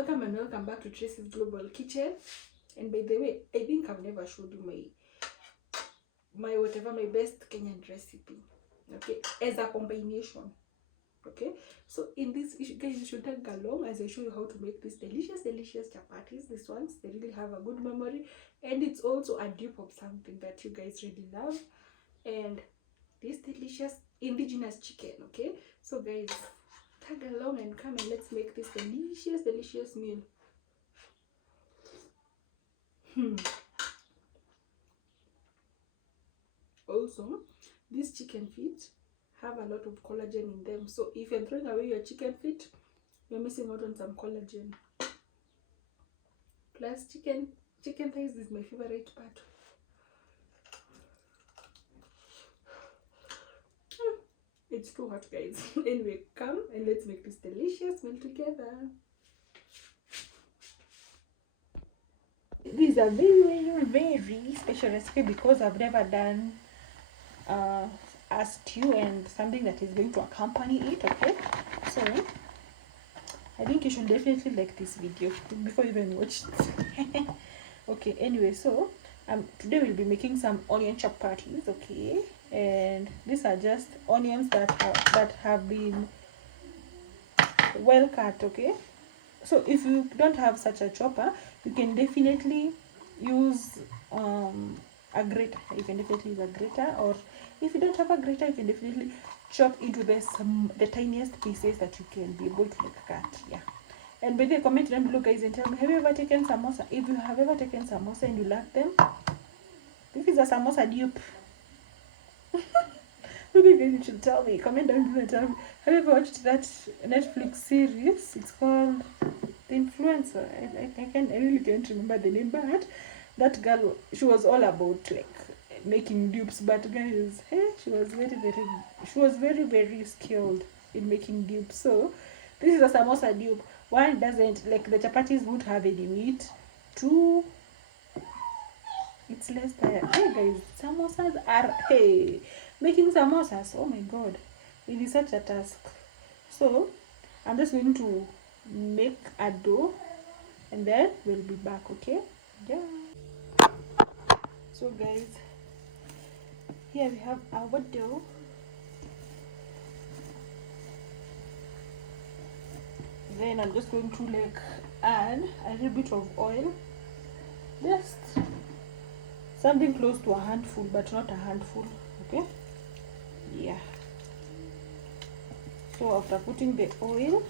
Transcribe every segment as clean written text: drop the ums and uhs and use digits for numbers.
Welcome and welcome back to Tracy's Global Kitchen. And by the way, I think I've never showed you my best Kenyan recipe, okay, as a combination. Okay, so in this, guys, you should tag along as I show you how to make these delicious chapatis. These ones, they really have a good memory, and it's also a dupe of something that you guys really love, and this delicious indigenous chicken. Okay, so guys, tag along and come and let's make this delicious meal. Also, these chicken feet have a lot of collagen in them, so if you're throwing away your chicken feet, you're missing out on some collagen. Plus, chicken thighs is my favorite part. It's too hot, guys. Anyway, come and let's make this delicious meal together. This is a very special recipe because I've never done a stew and something that is going to accompany it. Okay, so I think you should definitely like this video before you even watch it. Okay, anyway, so today we'll be making some onion chapatis. Okay, and these are just onions that have been well cut. Okay, so if you don't have such a chopper, you can definitely use a grater. You can definitely use a grater, or if you don't have a grater, you can definitely chop into the tiniest pieces that you can be able to like cut. Yeah. And by the way, comment down below, guys, and tell me, have you ever taken samosa? If you have ever taken samosa and you like them, this is a samosa dupe. Okay, guys, you should tell me. Comment down below and tell me, have you ever watched that Netflix series? It's called The Influencer. I really can't remember the name, but that girl, she was all about like making dupes. But guys, hey, she was very skilled in making dupes. So this is a samosa dupe. One, doesn't like the chapatis won't have any meat. Two, it's less tired. Hey guys, samosas are, hey, making samosas, oh my god, it is such a task. So I'm just going to make a dough and then we'll be back. Okay, yeah. So guys, here we have our dough. Then I'm just going to like add a little bit of oil, just something close to a handful, but not a handful. Okay, yeah. So after putting the oil,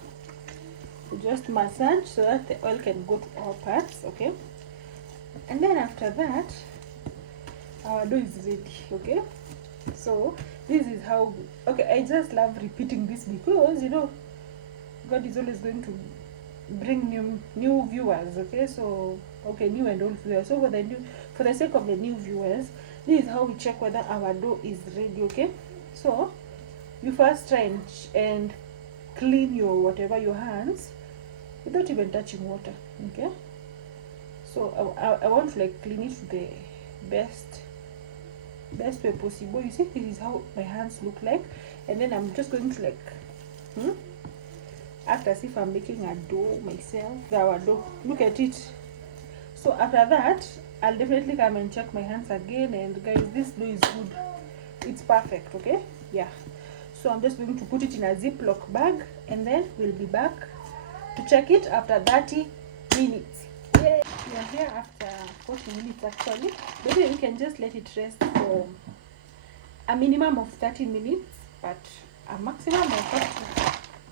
you just massage so that the oil can go to all parts. Okay, and then after that, our dough is ready. Okay, so this is how, okay, I just love repeating this because, you know, God is always going to bring new viewers. Okay, so okay, new and old viewers. So for the sake of the new viewers, this is how we check whether our dough is ready. Okay, so you first try and clean your hands without even touching water. Okay, so I want to like clean it to the best way possible. You see, this is how my hands look like, and then I'm just going to like act as if I'm making a dough myself. Our dough, look at it. So after that, I'll definitely come and check my hands again, and guys, this dough is good, it's perfect. Okay, yeah. So I'm just going to put it in a Ziploc bag, and then we'll be back to check it after 30 minutes. Yeah, we are here after 40 minutes actually, but then you can just let it rest for a minimum of 30 minutes, but a maximum of up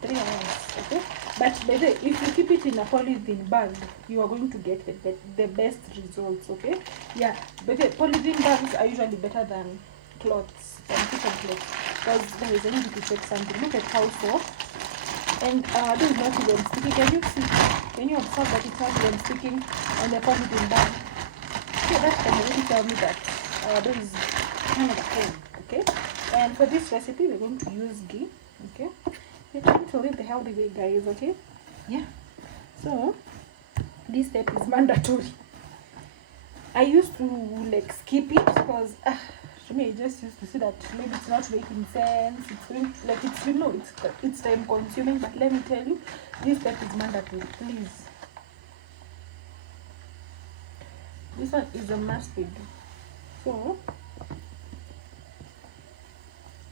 to 3 hours. Okay, but by the way, if you keep it in a polythene bag, you are going to get the best results. Okay, yeah, but the polythene bags are usually better than cloths, kitchen cloths, because there is a need to check something. Look at how soft, and this is not even sticky. Can you see? Can you observe that it's not even sticking on the polythene bag? Okay, that can really tell me that this is kind of a thing. Okay, and for this recipe, we're going to use ghee. Okay, we're trying to live the healthy way, guys. Okay, yeah. So this step is mandatory. I used to like skip it because to me, I just used to see that maybe it's not making sense. It's going to, like, it's, you know, it's time consuming. But let me tell you, this step is mandatory. Please This one is a mustard. So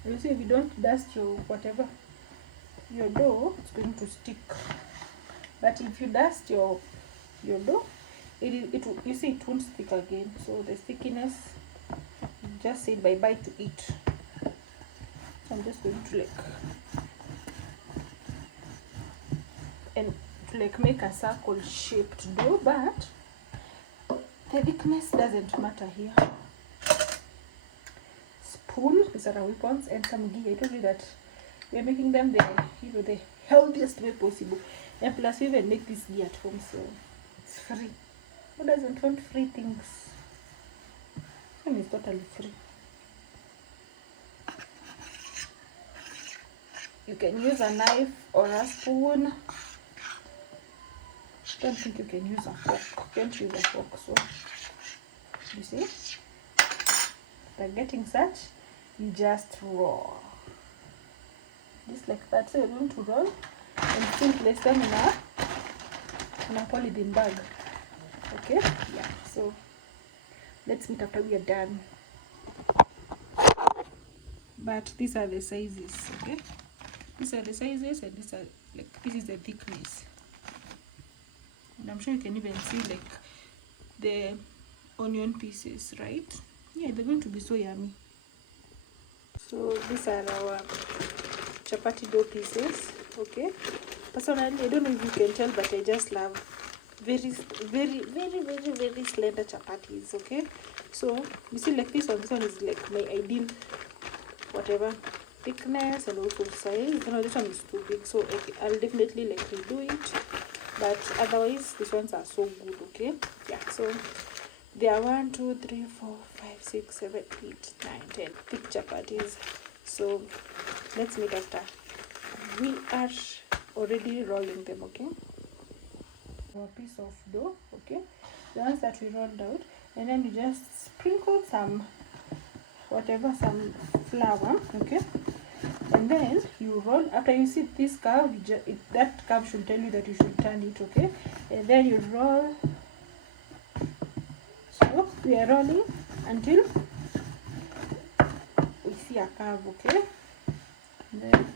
you see, if you don't dust your whatever, your dough, it's going to stick. But if you dust your dough, you see, it won't stick again. So the stickiness, just say bye bye to it. So I'm just going to make a circle shaped dough, but the thickness doesn't matter here. Spoon, these are our weapons, and some ghee. I told you that we're making them the healthiest way possible, and plus we even make this ghee at home, so it's free. Who doesn't want free things? This one is totally free. You can use a knife or a spoon. I don't think you can use a fork. Can't use a fork. So you see, after getting such, you just roll just like that. So you're going to roll and still place them in a polythene bag. Okay, yeah. So let's meet after we are done. But these are the sizes. Okay, these are the sizes, and this is the thickness. And I'm sure you can even see the onion pieces, right? Yeah, they're going to be so yummy. So these are our chapati dough pieces. Okay, personally, I don't know if you can tell, but I just love very slender chapatis. Okay, so you see, this one is like my ideal whatever thickness and also size. This one is too big, so I'll definitely redo it, but otherwise these ones are so good. Okay, yeah. So there are 1 2 3 4 5 6 7 8 9 10 thick chapatis. So let's meet after we are already rolling them. Okay, a piece of dough. Okay, the ones that we rolled out, and then you just sprinkle some some flour. Okay, and then you roll. After you see this curve, that curve should tell you that you should turn it. Okay, and then you roll. So we are rolling until we see a curve. Okay, and then,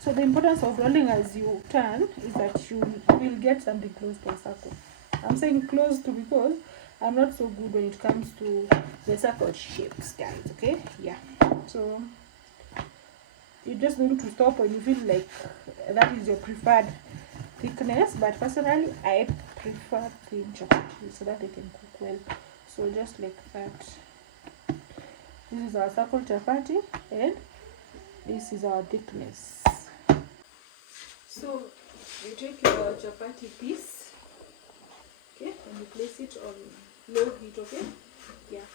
so the importance of rolling as you turn is that you will get something close to a circle. I'm saying close to because I'm not so good when it comes to the circle shapes, guys. Okay, yeah. So you're just going to stop when you feel like that is your preferred thickness, but personally I prefer thin chapati so that they can cook well. So just like that. This is our circle chapati, and this is our thickness. So you take your chapati piece, okay, and you place it on low heat. Okay, yeah.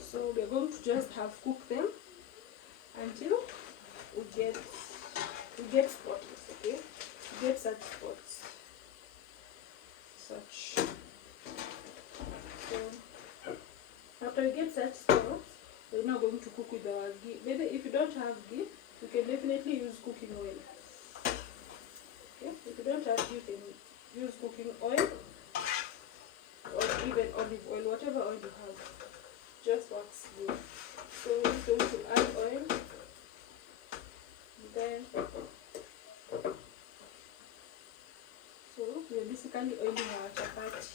So we are going to just have cook them until we get spots. Okay, we get such spots, such. So after we get such spots, we're now going to cook with our ghee. Maybe if you don't have ghee, you can definitely use cooking oil. Okay, if you don't have ghee, you can use cooking oil or even olive oil, whatever oil you have, just works good. So we're going to add oil, then so we're basically oiling our chapati.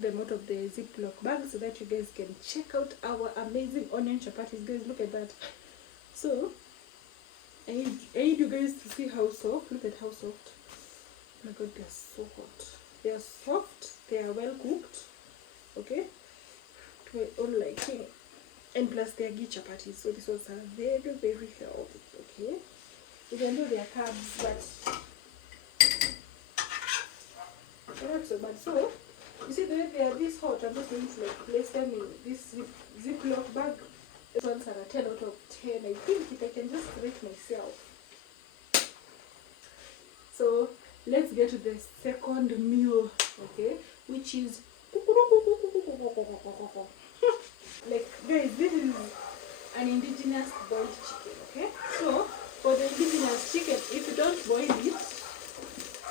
Them out of the Ziploc bag so that you guys can check out our amazing onion chapatis. Guys, look at that. So I need you guys to see how soft. Look at how soft. Oh my god, they're so hot. They are soft, they are well cooked. Okay, to my own liking, and plus they are ghee chapatis, so this ones are very healthy. Okay, even though they are carbs, but they're not so bad. So you see the way they are this hot, I'm just going to place them in this Ziploc bag. These ones are a 10 out of 10. I think if I can just rate myself. So let's get to the second meal, okay, which is like guys, this is an indigenous boiled chicken. Okay, so for the indigenous chicken, if you don't boil it,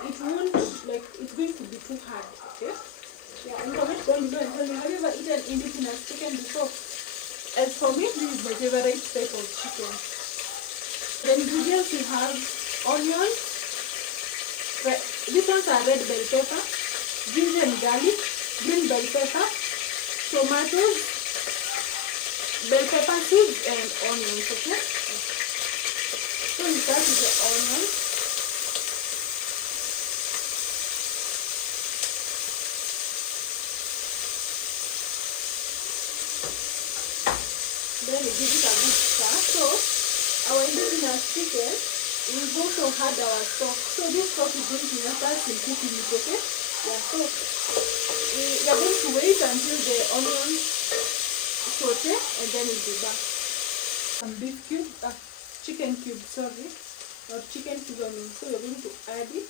it won't, it's going to be too hard. Okay, Yeah, and comment down below and tell me, have you ever eaten indigenous chicken before? As for me, this is my favorite type of chicken. The ingredients we have onion, these ones are red bell pepper, ginger and garlic, green bell pepper, tomatoes, bell pepper seeds, and onions, okay? So we start with the onions. Then we give it a good stir. So our indigenous chicken, we've also had our stock. So this stock is going to help us in cooking it, okay? Yeah, so we are going to wait until the onions saute and then we'll be back. Some beef cube, chicken cube, sorry, or chicken seasoning. So we're going to add it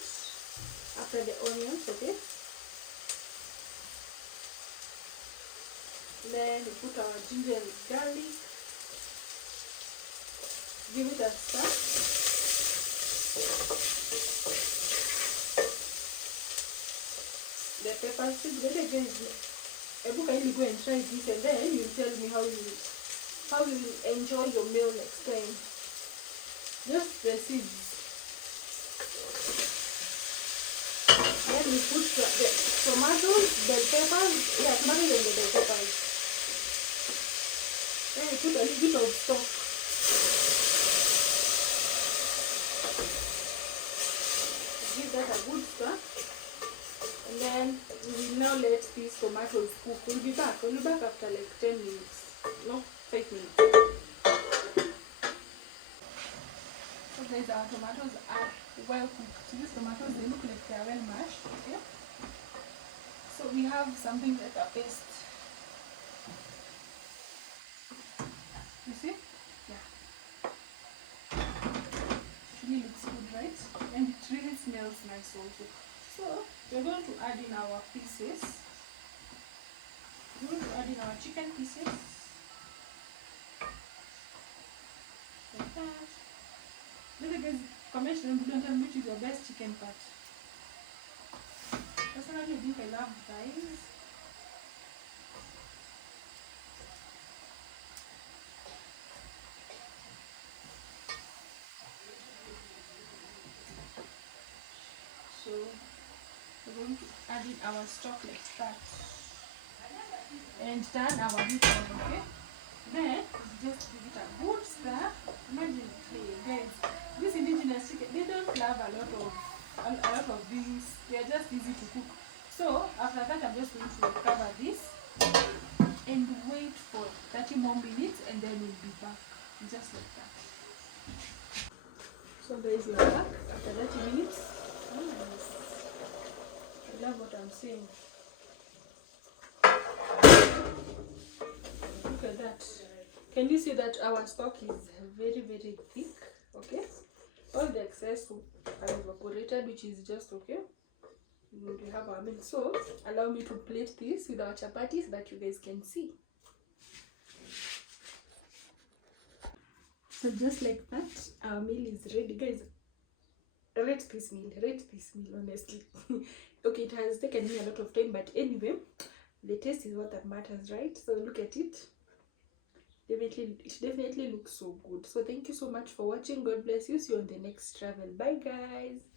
after the onions, okay? Then we put our ginger and garlic. Give it a stir. The pepper seeds, better guys, kindly go and try this and then you tell me how you enjoy your meal next time. Just the seeds. Then we put the tomatoes, bell peppers, yeah, tomatoes and the bell peppers. Then we put a little bit of stock. Give that a good stir. And then we will now let these tomatoes cook. We'll be back after like 10 minutes. No, 5 minutes. So guys, our tomatoes are well cooked. So these tomatoes, they look like they are well mashed, okay? So we have something like a paste. You see? Yeah. It really looks good, right? And it really smells nice also. So we're going to add in our pieces. We're going to add in our chicken pieces. Like that. Little guys, comment down below and tell me which is your best chicken part. Personally, I think I love thighs. So we're going to add in our stock like that and turn our heat on, okay? Then just give it a good stir. Imagine, guys, this indigenous chicken, they don't have a lot of things. They are just easy to cook. So after that, I'm just going to cover this and wait for 30 more minutes and then we'll be back, just like that. So guys, we are back after 30 minutes. Nice. I love what I'm seeing. Look at that. Can you see that our stock is very, very thick? Okay. All the excess are evaporated, which is just okay. We have our meal. So allow me to plate this with our chapatis so that you guys can see. So just like that, our meal is ready, guys. Rate this meal, honestly. Okay, it has taken me a lot of time, but anyway, the taste is what that matters, right? So look at it. It definitely looks so good. So thank you so much for watching. God bless you. See you on the next travel. Bye guys.